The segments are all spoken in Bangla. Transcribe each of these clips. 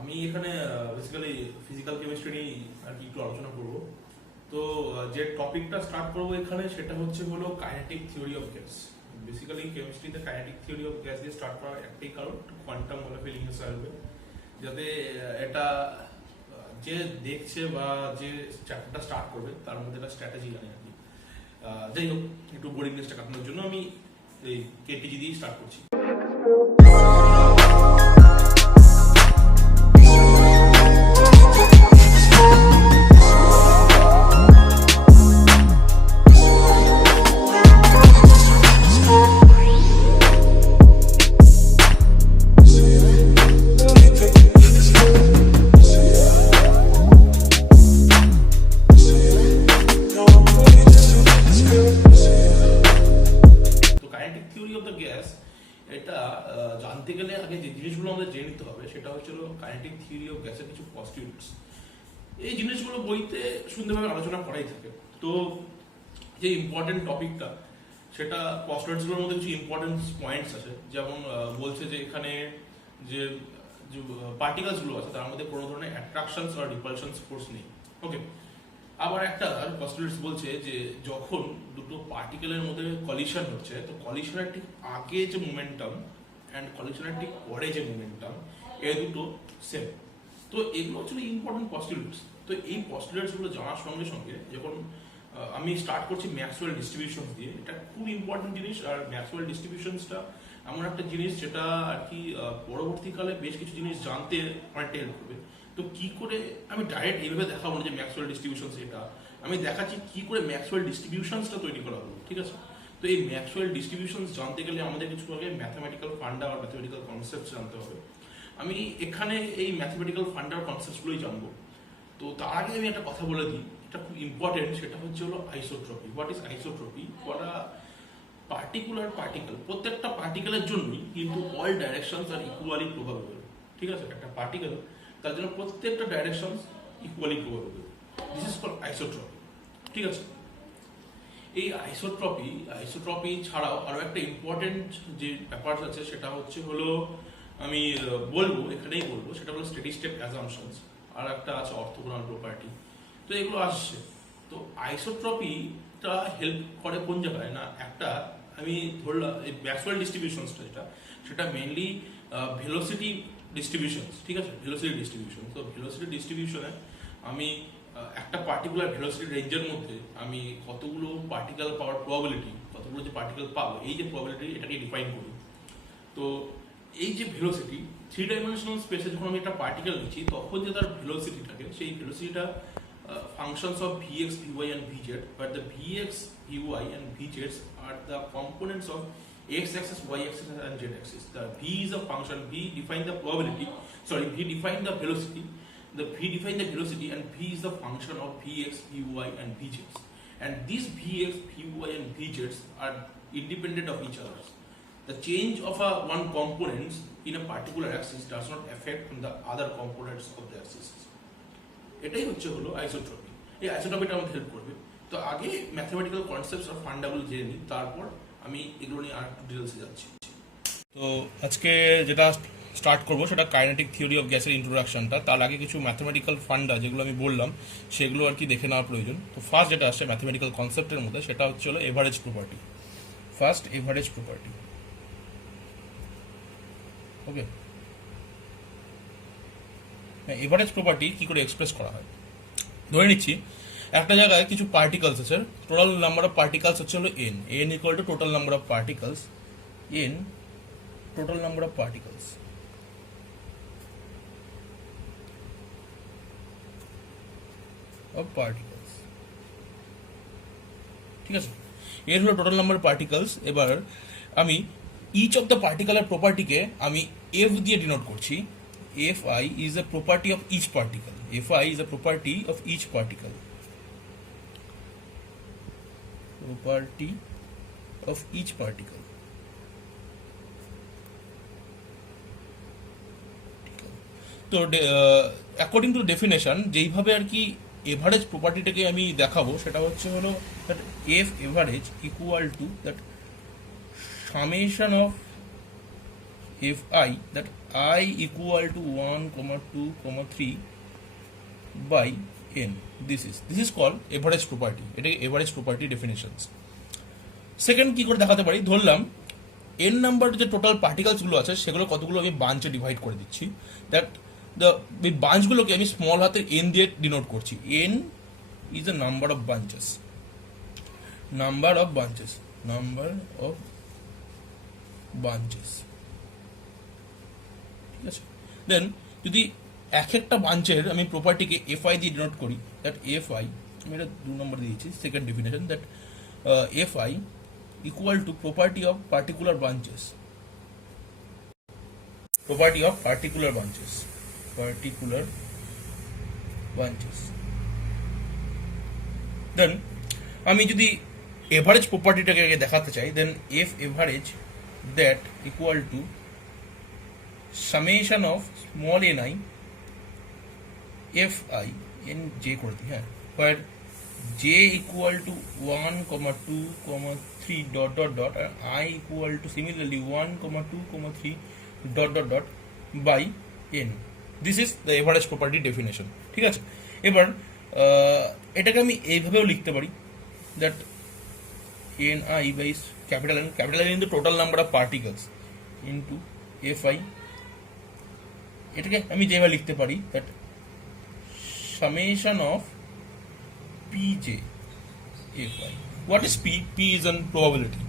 আমি এখানে বেসিক্যালি ফিজিক্যাল কেমিস্ট্রি নিয়ে আর কি একটু আলোচনা করব। তো যে টপিকটা স্টার্ট করব এখানে সেটা হলো kinetic theory of gas. Basically কেমিস্ট্রিতে কাইনেটিক থিওরি অফ গ্যাস দিয়ে স্টার্ট করার একটাই কারণ, কোয়ান্টাম মলিকুলার এসে আসবে, যাতে এটা যে দেখছে বা যে চ্যাপ্টারটা স্টার্ট করবে তার মধ্যে একটা স্ট্র্যাটেজি জানে আর কি। যাই হোক, একটু বোরিংনেসটা কাটানোর জন্য আমি এই কেটিজি দিয়ে স্টার্ট করছি। এটা জানতে গেলে আগে যে জিনিসগুলো আমাদের জেনে নিতে হবে সেটা হচ্ছিল কাইনেটিক থিওরি অফ গ্যাসের কিছু পস্টিউটস। এই জিনিসগুলো বইতে সুন্দরভাবে আলোচনা করাই থাকে। তো যে ইম্পর্টেন্ট টপিকটা সেটা পস্টিউটসগুলোর মধ্যে কিছু ইম্পর্টেন্ট পয়েন্টস আছে, যেমন বলছে যে এখানে যে পার্টিকেলসগুলো আছে তার মধ্যে কোনো ধরনের অ্যাট্রাকশনস আর রিপালশনস ফোর্স নেই। ওকে, আবার একটা পস্টুলেটস বলছে যে যখন দুটো পার্টিকেলের মধ্যে কলিশন হচ্ছে, তো কলিশনের ঠিক আগে যে মোমেন্টাম অ্যান্ড কলিশনের ঠিক পরে যে মোমেন্টাম, এই দুটো সেম। তো এগুলো হচ্ছে ইম্পর্টেন্ট পস্টুলেটস। তো এই পস্টুলেটসগুলো জানার সঙ্গে সঙ্গে যখন আমি স্টার্ট করছি ম্যাক্সওয়েল ডিস্ট্রিবিউশনস দিয়ে, এটা খুব ইম্পর্টেন্ট জিনিস। আর ম্যাক্সওয়েল ডিস্ট্রিবিউশনসটা এমন একটা জিনিস যেটা আর কি পরবর্তীকালে বেশ কিছু জিনিস জানতে অনেকটা হেল্প করবে। তো কি করে আমি ডাইরেক্ট এইভাবে দেখাবো না যে ম্যাক্সওয়েল ডিস্ট্রিবিউশনস এটা, আমি দেখাচ্ছি কি করে ম্যাক্সওয়েল ডিস্ট্রিবিউশনসটা তৈরি করা হলো, ঠিক আছে? তো এই ম্যাক্সওয়েল ডিস্ট্রিবিউশনস জানতে গেলে আমাদের কিছু আগে ম্যাথমেটিক্যাল ফান্ডা আর ম্যাথমেটিক্যাল কনসেপ্টস জানতে হবে। আমি এখানে এই ম্যাথমেটিক্যাল ফান্ডা আর কনসেপ্টসগুলোই জানবো। তো তার আগে আমি একটা কথা বলে দিই, এটা খুব ইম্পর্টেন্ট। সেটা হলো isotropy. What is isotropy? For a particular particle, প্রত্যেকটা পার্টিকেলের জন্যই কিন্তু অল ডাইরেকশনস আর ইকুয়ালি প্রভাবেবল, ঠিক আছে? একটা পার্টিকেল, তার জন্য প্রত্যেকটা directions equally probable. This is called isotropy, ঠিক আছে? এই আইসোট্রপি ছাড়াও আরো একটা ইম্পর্টেন্ট যে ব্যাপার আছে সেটা হলো আমি বলবো, এখানেই বলবো, সেটা হলো স্টেডি স্টেট অ্যাজাম্পশনস। আর একটা আছে অর্থোগোনাল প্রপার্টি। তো এগুলো আসছে। তো আইসোট্রপিটা হেল্প করে কোন জায়গায় না, একটা আমি ধরলাম এই ম্যাক্সওয়েল ডিস্ট্রিবিউশনসটা সেটা মেইনলি ভেলোসিটি ডিস্ট্রিবিউশনস, ঠিক আছে? Velocity distribution. তো ভেলোসিটি ডিস্ট্রিবিউশনে আমি একটা পার্টিকুলার ভেলোসিটি রেঞ্জের মধ্যে আমি কতগুলো পার্টিকেল পাওয়ার প্রবাবিলিটি, কতগুলো যে পার্টিকেল পাবো, এই যে প্রবাবিলিটি, এটাকে ডিফাইন করি। তো এই যে ভেলোসিটি, থ্রি ডাইমেনশনাল স্পেসে যখন আমি একটা পার্টিকেল নিচ্ছি, তখন যে তার ভেলোসিটি থাকে, সেই ভেলোসিটিটা functions of vx, vy and vz, but the vx, vy and vz's are the components of x axis, y axis and z axis. The v is a function, v define the probability, v define the velocity, and v is the function of vx, vy and vz's. And these vx, vy and vz's are independent of each other. The change of one component in a particular axis does not affect on the other components of the axis. এটাই হলো আইসোট্রপি। এই আইসোট্রপিটা আমাদের হেল্প করবে। তো আগে ম্যাথমেটিক্যাল কনসেপ্টস আর ফান্ডামেন্টাল জেনে নিই, তারপর আমি এগুলো নিয়ে আর একটু ডিটেলসে যাচ্ছি। তো আজকে যেটা স্টার্ট করবো সেটা কাইনেটিক থিওরি অফ গ্যাসের ইন্ট্রোডাকশনটা। তার আগে কিছু ম্যাথমেটিক্যাল ফান্ডা যেগুলো আমি বললাম সেগুলো আর কি দেখে নেওয়া প্রয়োজন। তো ফার্স্ট যেটা আসছে ম্যাথমেটিক্যাল কনসেপ্টের মধ্যে সেটা হলো average property. First average property. Okay, average property কি করে এক্সপ্রেস করা হয়? ধরে নিচ্ছি একটা জায়গায় কিছু পার্টিকেলস আছে, টোটাল নাম্বার অফ পার্টিকেলস হলো N. N equal to total number of particles, N total number of particles. ঠিক আছে, এর হলো টোটাল নাম্বার অফ পার্টিকেলস। এবার আমি ইচ অফ দ্য পার্টিকুলার প্রপার্টিকে আমি এফ দিয়ে ডিনোট করছি। Fi is a property of each particle. Fi is a property of each particle. Property of each particle. তো অ্যাকর্ডিং টু ডেফিনেশন যেইভাবে আর কি এভারেজ প্রপার্টিটাকে আমি দেখাবো সেটা হলো that F average equal to that summation of fi, that I equal to 1, 2, 3 by n. This is called average property. এটাকে average property definitions. সেকেন্ড কি করে দেখাতে পারি, ধরলাম n নাম্বার যে টোটাল পার্টিকেলসগুলো আছে সেগুলো কতগুলো আমি বাঞ্চে ডিভাইড করে দিচ্ছি, দ্যাট এই বাঞ্চগুলোকে আমি স্মল হাতের n দিয়ে ডিনোট করছি। n is the number of bunches, number of bunches, ঠিক আছে। দেন যদি এক একটা বাঞ্চের আমি প্রপার্টিকে এফআই দিয়ে ডিনোট করি, দ্যাট এফআই, আমি এটা 2 নম্বর দিয়েছি second definition, that f i equal to property of particular bunches, then আমি যদি এভারেজ প্রপার্টিটাকে দেখাতে চাই, then f average that equal to summation of small ni fi n j করে দিই, হ্যাঁ, where j equal to 1, 2, 3 dot dot dot and I equal to similarly 1, 2, 3 dot dot dot by n. This is the average property definition, ঠিক আছে। এবার এটাকে আমি এইভাবেও লিখতে পারি, that ni by capital N into total number of particles into fi, এটাকে আমি যেভাবে লিখতে পারি, that summation of pj fi. What is p? p is an probability,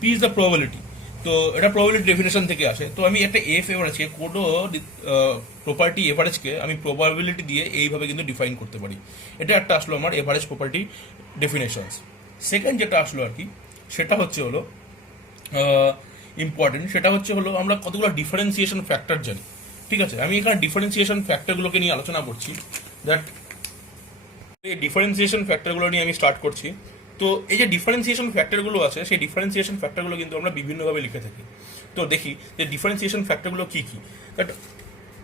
p is the probability. তো এটা প্রবাবিলিটি ডেফিনেশন থেকে আসে। তো আমি একটা এফ এভারেজকে, কোনো প্রপার্টি এভারেজকে আমি প্রবাবিলিটি দিয়ে এইভাবে কিন্তু ডিফাইন করতে পারি। এটা একটা আসলো আমার এভারেজ প্রপার্টি ডেফিনেশনস। সেকেন্ড যেটা আসলো আর কি, সেটা হচ্ছে হলো ইম্পর্টেন্ট, সেটা হচ্ছে হলো আমরা কতগুলো ডিফারেন্সিয়েশন ফ্যাক্টর জানি, ঠিক আছে। আমি এখানে ডিফারেন্সিয়েশন ফ্যাক্টরগুলোকে নিয়ে আলোচনা করছি, দ্যাট এই ডিফারেন্সিয়েশন ফ্যাক্টরগুলো নিয়ে আমি স্টার্ট করছি। তো এই যে ডিফারেন্সিয়েশন ফ্যাক্টরগুলো আছে, সেই ডিফারেন্সিয়েশন ফ্যাক্টরগুলো কিন্তু আমরা বিভিন্নভাবে লিখে থাকি। তো দেখি যে ডিফারেন্সিয়েশন ফ্যাক্টরগুলো কী কী। দ্যাট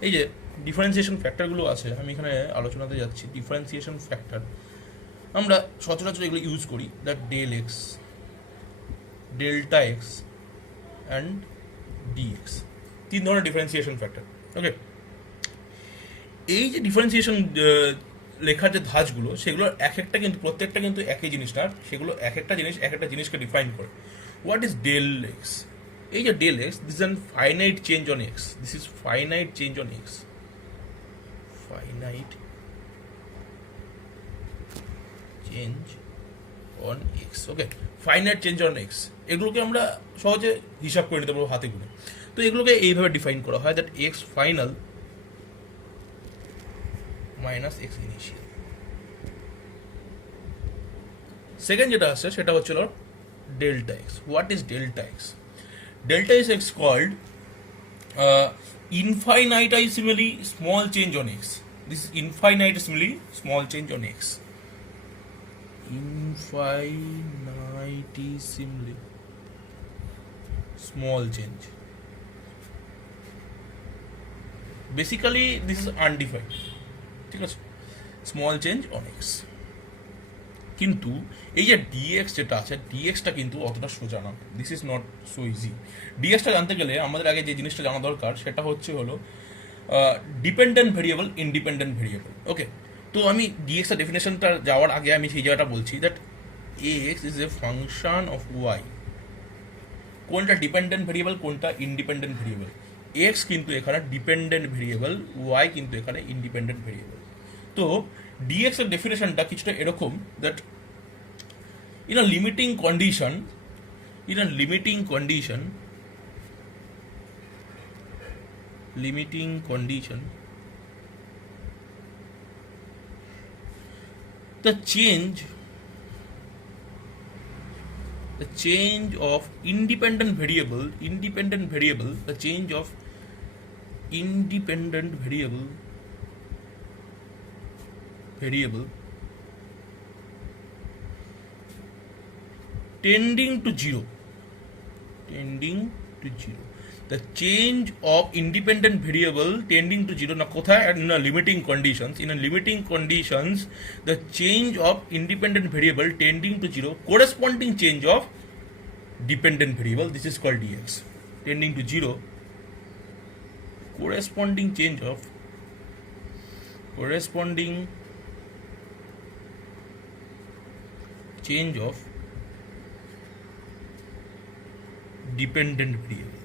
এই যে ডিফারেন্সিয়েশন ফ্যাক্টরগুলো আছে, আমি এখানে আলোচনাতে যাচ্ছি। ডিফারেন্সিয়েশন ফ্যাক্টর আমরা সচরাচর এগুলো ইউজ করি, that del x, delta x and dx, 3 ধরনের ডিফারেন্সিয়েশন ফ্যাক্টর। ওকে, এই যে ডিফারেন্সিয়েশন লেখার যে ধাঁচগুলো, সেগুলো এক একটা কিন্তু প্রত্যেকটা কিন্তু একই জিনিস না, সেগুলো এক একটা জিনিস এক একটা জিনিসকে ডিফাইন করে। What is del x? এই যে del x, this is an finite change on x, this is finite change on x, finite change on x. Okay, finite change on x, এগুলোকে আমরা সহজে হিসাব করে নিতে পারবো হাতে গুনে। তো এগুলোকে এইভাবে ডিফাইন করা হয়, that x final minus x initial. Second যেটা আছে সেটা হচ্ছিল delta x. What is delta x? Delta is called infinitesimally small change on x. This is infinitesimally small change on x. Infinitesimally small change. Basically, this is undefined. ঠিক আছে, স্মল চেঞ্জ অন এক্স। কিন্তু এই যে ডিএক্স যেটা আছে, ডিএক্সটা কিন্তু অতটা সোজা না, this is not so easy. ডিএক্সটা জানতে গেলে আমাদের আগে যে জিনিসটা জানা দরকার সেটা হচ্ছে হলো ডিপেন্ডেন্ট ভেরিয়েবল, ইন্ডিপেন্ডেন্ট ভেরিয়েবল। ওকে, তো আমি ডিএক্সের ডেফিনেশনটা যাওয়ার আগে আমি সেই জায়গাটা বলছি, that x is a function of y. কোনটা ডিপেন্ডেন্ট ভেরিয়েবল, কোনটা ইন্ডিপেন্ডেন্ট ভেরিয়েবল? এক্স কিন্তু এখানে ডিপেন্ডেন্ট ভেরিয়েবল, ওয়াই কিন্তু এখানে ইন্ডিপেন্ডেন্ট ভেরিয়েবল। তো ডিএক্স এর ডেফিনেশনটা কিছুটা এরকম, that in a limiting condition, the change of independent variable, the change of independent variable tending to zero. The change of independent variable tending to zero. Now, kothay in a limiting conditions. In a limiting conditions, the change of independent variable tending to zero, corresponding change of dependent variable. This is called dx. Tending to zero, corresponding change of dependent variable.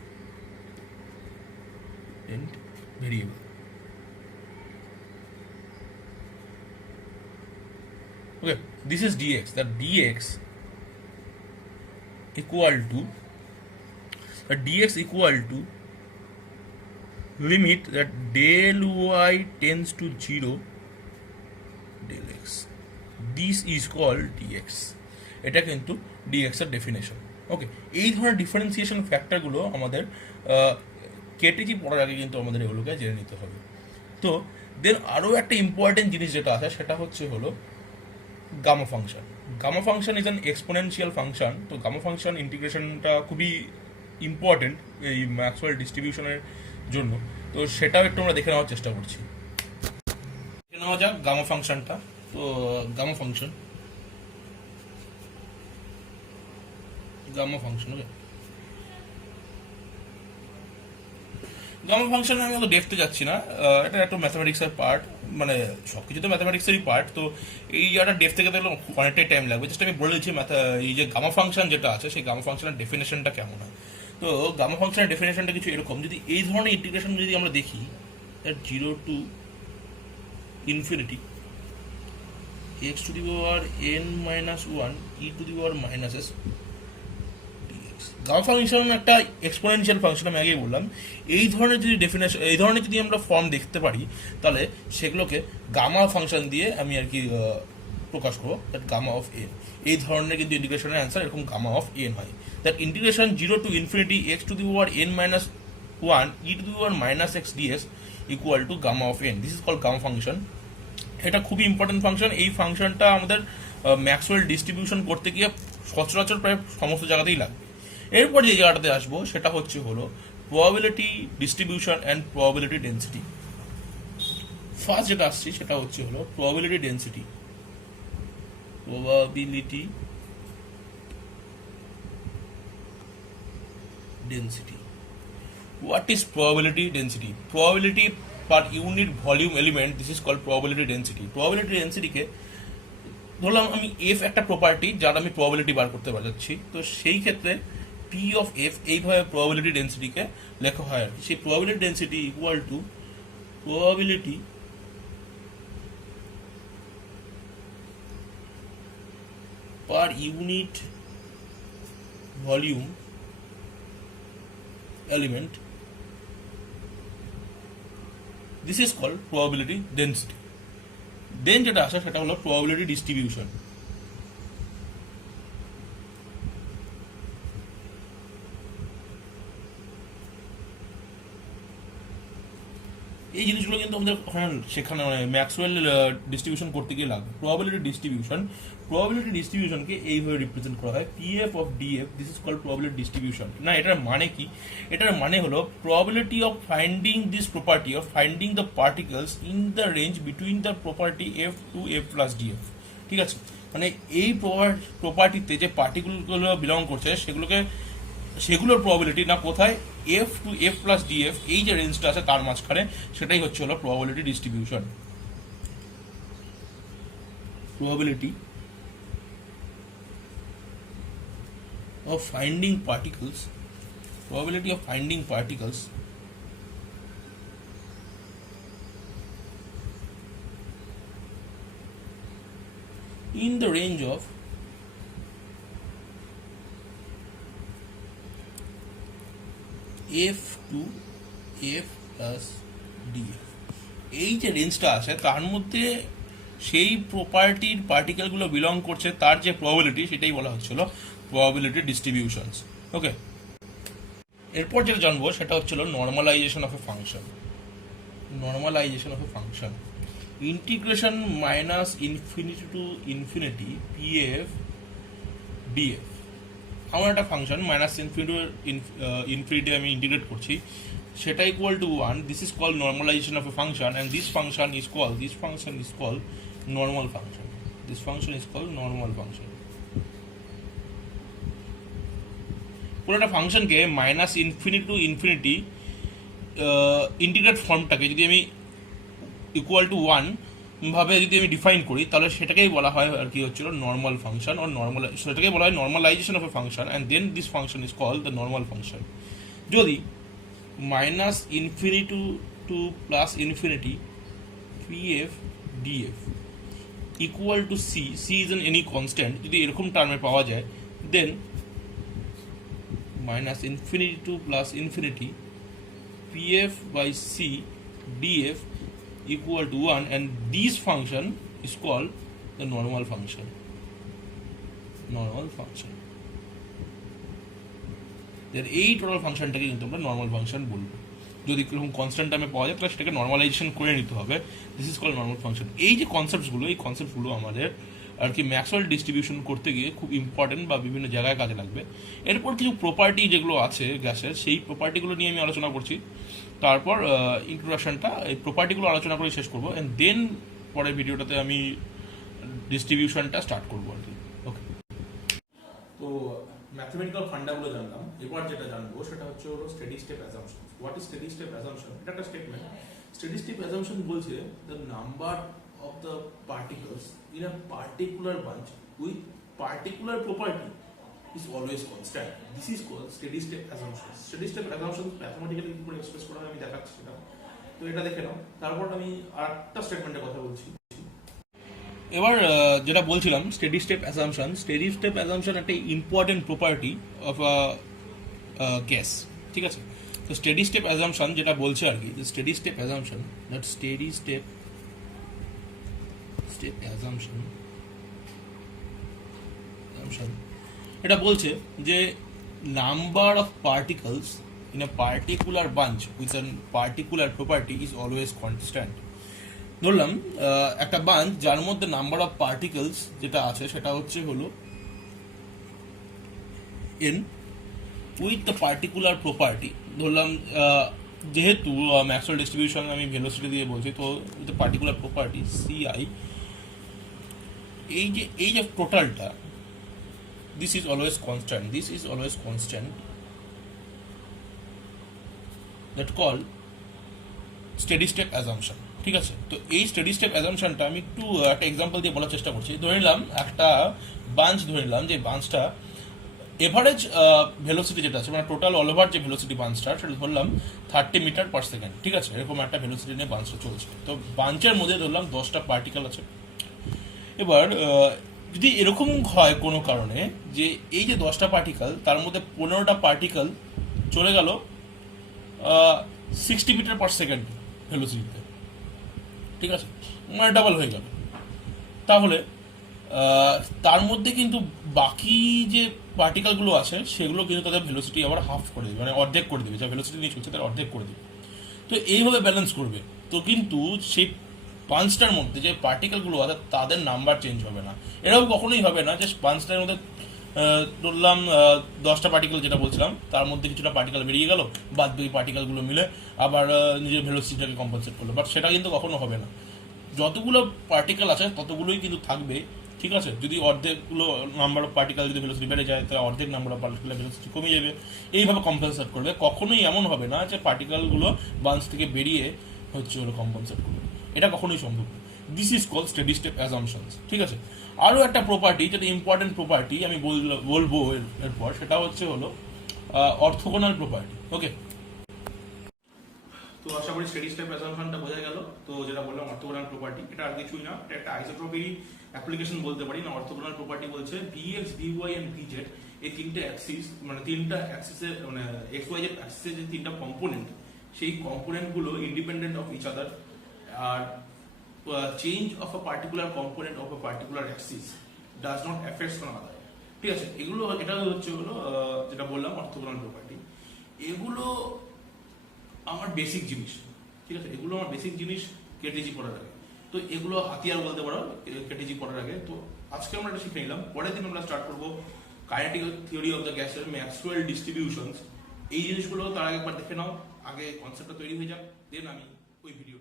Okay, this is dx. That dx equal to limit that del y tends to 0 del x. This is called dx. এটা কিন্তু dx এর ডেফিনেশন। ওকে, এই ধরনের ডিফারেন্সিয়েশন ফ্যাক্টরগুলো আমাদের কেটিজি পড়ার আগে কিন্তু আমাদের এগুলোকে জেনে নিতে হবে। তো দেন আরও একটা ইম্পর্টেন্ট জিনিস যেটা আছে সেটা হলো gamma function. Gamma function is an exponential function. তো গামা ফাংশন ইন্টিগ্রেশনটা খুবই ইম্পর্টেন্ট এই ম্যাক্সওয়েল ডিস্ট্রিবিউশনের জন্য। তো সেটাও একটু আমরা দেখে নেওয়ার চেষ্টা করছি। দেখে নেওয়া যাক গামা ফাংশনটা। তো gamma function okay, gamma function আমি অত ডেপথে যাচ্ছি না, এটা একটা ম্যাথামেটিক্সের পার্ট, মানে সব কিছু তো ম্যাথামেটিক্সেরই পার্ট। তো এই জায়গাটা ডেপথ থেকে দেখলে অনেকটাই টাইম লাগবে। জাস্ট আমি বলে দিচ্ছি এই যে গামা ফাংশন যেটা আছে সেই গামা ফাংশনের ডেফিনেশনটা কেমন হয়। তো গামা ফাংশনের ডেফিনেশনটা কিছু এরকম, যদি এই ধরনের ইন্টিগ্রেশন যদি আমরা দেখি 0 to infinity x to the power n minus 1 e to the power minus s dx। Gamma function একটা এক্সপোনেনশিয়াল ফাংশন, আমি আগেই বললাম। এই ধরনের যদি ডেফিনেশন, এই ধরনের যদি আমরা ফর্ম দেখতে পারি তাহলে সেগুলোকে গামা ফাংশন দিয়ে আমি আর কি প্রকাশ করবো, দ্যাট গামা অফ এন। এই ধরনের কিন্তু ইন্টিগ্রেশনের অ্যান্সার এরকম গামা অফ এন হয়। That integration 0 to infinity x to the power n minus 1 e to the power minus x dx equal to gamma of n. This is called gamma function. এটা খুবই ইম্পর্টেন্ট ফাংশন। এই ফাংশনটা আমাদের ম্যাক্সওয়েল ডিস্ট্রিবিউশন করতে গিয়ে সচরাচর প্রায় সমস্ত জায়গাতেই লাগবে। এরপর যে জায়গাটাতে আসবো সেটা হলো probability distribution and probability density. First যেটা আসছে সেটা হলো probability density. What is probability density? Probability per unit volume element, this is called probability density. Probability density কে ধরলাম আমি f একটা প্রপার্টি যার আমি প্রবাবিলিটি বার করতে যাচ্ছি, তো সেই ক্ষেত্রে p of f এইভাবে প্রবাবিলিটি ডেন্সিটিকে লেখা হয় আর কি। সেই probability density equal to probability per unit volume element. This is called probability density. Then যেটা আসে সেটা হলো probability distribution. এই জিনিসগুলো কিন্তু আমাদের সেখানে ম্যাক্সওয়েল ডিস্ট্রিবিউশন করতে গিয়ে লাগবে। প্রবাবিলিটি ডিস্ট্রিবিউশনকে এইভাবে রিপ্রেজেন্ট করা হয় pf of df. This is called probability distribution. না, এটার মানে কি? এটার মানে হলো probability of finding this property of finding the particles in the range between the property f to f plus df. ঠিক আছে, মানে এই প্রপার্টিতে যে পার্টিকুলগুলো বিলং করছে সেগুলোর প্রবাবিলিটি না কোথায় f to f plus df, এই যে রেঞ্জটা আছে তার মাঝখানে, সেটাই হলো probability distribution. Probability of finding particles in the range of f to f plus df। এই যে রেঞ্জটা আছে তার মধ্যে সেই প্রপার্টির পার্টিকেলগুলো বিলং করছে তার যে প্রবাবিলিটি, সেটাই বলা হচ্ছিল প্রবাবিলিটি ডিস্ট্রিবিউশনস। ওকে, এরপর যেটা জানবো সেটা normalization of a function. Integration minus infinity to infinity p f d f. আমার একটা ফাংশন মাইনাস ইনফিনিটি আমি ইন্টিগ্রেট করছি, সেটা equal to 1। This is called normalization of a function, and this function is called normal function. কোনো একটা ফাংশনকে minus infinity to infinity integrate ফর্মটাকে যদি আমি ইকুয়াল টু 1 ভাবে যদি আমি ডিফাইন করি, তাহলে সেটাকেই বলা হয় আর কি হচ্ছিল নর্মাল ফাংশন, অর নর্মাল, সেটাকেই বলা হয় normalization of a function, and then this function is called the normal function. যদি minus infinity to plus infinity pf df equal to c is an any constant, যদি এরকম টার্মে পাওয়া যায়, then minus infinity to plus infinity pf by c df equal to 1, and this function is called the normal function. then এই টোটাল ফাংশনটাকে কিন্তু আমরা নর্মাল ফাংশন বলবো। যদি এরকম কনস্ট্যান্ট টাইমে পাওয়া যায় তাহলে সেটাকে নর্মালাইজেশন করে নিতে হবে। This is called normal function. এই যে কনসেপ্টসগুলো আমাদের আর কি ম্যাক্সওয়েল ডিস্ট্রিবিউশন করতে গিয়ে খুব ইম্পর্টেন্ট বা বিভিন্ন জায়গায় কাজে লাগবে। এরপর কিছু প্রপার্টি যেগুলো আছে গ্যাসের, সেই প্রপার্টিগুলো নিয়ে আমি আলোচনা করছি। তারপর ইন্ট্রোডাকশনটা এই প্রপার্টিগুলো আলোচনা করে শেষ করবো, অ্যান্ড দেন পরের ভিডিওটাতে আমি ডিস্ট্রিবিউশনটা স্টার্ট করবো আর কি। ওকে, তো ম্যাথমেটিক্যাল ফান্ডাগুলো জানলাম। এবার যেটা জানবো সেটা হচ্ছে হলো steady step assumption. What is steady step assumption? এটা একটা স্টেটমেন্ট। স্টেডি স্টেপ অ্যাজাম্পশন বলছে the number of the particles in a particular bunch with particular property is always constant. This is called steady state assumption. Steady state assumption mathematically কি করে এক্সপ্রেস করা হয় আমি দেখাচ্ছি সেটা। তো এটা দেখে নাও, তারপর আমি আরেকটা স্টেটমেন্টের কথা বলছি। এবার যেটা বলছিলাম স্টেডি স্টেপ অ্যাজাম্পশন একটা important property of a gas, ঠিক আছে? তো স্টেডি স্টেপ অ্যাজাম্পশন যেটা বলছে আর কি, স্টেডি স্টেপ অ্যাজাম্পশন এটা বলছে যে number of particles in a particular bunch with a particular property is always constant. ধরলাম একটা বাঞ্চ যার মধ্যে নাম্বার অফ পার্টিকলস যেটা আছে সেটা হচ্ছে হলো n with the particular property. ধরলাম যেহেতু ম্যাক্সওয়েল ডিস্ট্রিবিউশন আমি ভেলোসিটি দিয়ে বলছি, তো with the particular property ci, এই যে টোটালটা, this is always constant, that called steady state assumption, ঠিক আছে? তো এই স্টেডি স্টেপ অ্যাজাম্পশনটা আমি একটু একটা এক্সাম্পল দিয়ে বলার চেষ্টা করছি। ধরে নিলাম একটা বাঞ্চ, যে বাঞ্চটা এভারেজ ভেলোসিটি যেটা আছে, মানে টোটাল অল ওভার যে ভেলোসিটি বাঞ্চটা, সেটা ধরলাম 30 মিটার পার সেকেন্ড, ঠিক আছে? এরকম একটা ভেলোসিটি নিয়ে বাঞ্চটা চলছে। তো বাঞ্চের মধ্যে ধরলাম 10টা পার্টিকেল আছে। এবার যদি এরকম হয় কোনো কারণে যে এই যে 10টা পার্টিকেল, তার মধ্যে 15টা পার্টিকেল চলে গেল 60 মিটার পার সেকেন্ড ভেলোসিটিতে, ঠিক আছে? মানে ডাবল হয়ে গেল। তাহলে তার মধ্যে কিন্তু বাকি যে পার্টিকেলগুলো আছে সেগুলো কিন্তু তাদের ভেলোসিটি আবার হাফ করে দেবে, মানে অর্ধেক করে দেবে। যা ভেলোসিটি নিয়ে চলছে তার অর্ধেক করে দেবে। তো এইভাবে ব্যালেন্স করবে। তো কিন্তু সেই বাঞ্চটার মধ্যে যে পার্টিকেলগুলো আছে তাদের নাম্বার চেঞ্জ হবে না। এরকম কখনোই হবে না যে বাঞ্চটার মধ্যে ধরলাম 10টা পার্টিকেল যেটা বলছিলাম, তার মধ্যে কিছুটা পার্টিকেল বেরিয়ে গেল, বাদ বাকি পার্টিকেলগুলো মিলে আবার নিজের ভেলোসিটিটাকে কম্পেনসেট করলো। বাট সেটা কিন্তু কখনো হবে না। যতগুলো পার্টিকেল আছে ততগুলোই কিন্তু থাকবে, ঠিক আছে? যদি অর্ধেকগুলো নাম্বার অফ পার্টিকেল যদি ভেলোসিটি বেড়ে যায়, তাহলে অর্ধেক নাম্বার অফ পার্টিকেলের ভেলোসিটি কমে যাবে। এইভাবে কম্পেনসেট করবে। কখনোই এমন হবে না যে পার্টিকেলগুলো বাঞ্চ থেকে বেরিয়ে হচ্ছে হলো কম্পেনসেট করবে। এটা কখনোই সম্ভব না। This is called steady step assumptions, ঠিক আছে? আরও একটা প্রপার্টি যেটা ইম্পর্টেন্ট প্রপার্টি আমি বলবো এরপর, সেটা হচ্ছে হলো অর্থোগোনাল প্রপার্টি। ওকে, তো আশা করি স্টেডি স্টেপ অ্যাজাম্পশনটা বোঝা গেল। তো যেটা বললাম অর্থোগোনাল প্রপার্টি, এটা আর কিছুই না, এটা একটা আইসোট্রপিক অ্যাপ্লিকেশন বলতে পারি না। অর্থোগোনাল প্রপার্টি বলছে vx, vy and vz এই তিনটে অ্যাক্সিস, মানে তিনটা অ্যাক্সিসে, মানে এক্স ওয়াই জেড অ্যাক্সিসের যে তিনটা কম্পোনেন্ট, সেই কম্পোনেন্টগুলো ইন্ডিপেন্ডেন্ট অফ ইচ আদার। আর change of a particular component of a particular axis does not effects on other, ঠিক আছে? এগুলো, এটা হচ্ছে হলো যেটা বললাম অর্থোগোনাল প্রপার্টি। এগুলো আমার বেসিক জিনিস, ঠিক আছে? এগুলো আমার বেসিক জিনিস কেটিজি পড়ার আগে। তো এগুলো হাতিয়ার বলতে পারো কেটিজি পড়ার আগে। তো আজকে আমরা এটা শিখে নিলাম। পরের দিন আমরা স্টার্ট করবো কাইনেটিক থিওরি অফ দ্য গ্যাসের ম্যাক্সওয়েল ডিস্ট্রিবিউশনস। এই জিনিসগুলো তার আগে একবার দেখে নাও, আগে কনসেপ্টটা তৈরি হয়ে যাক, দেন আমি ওই ভিডিও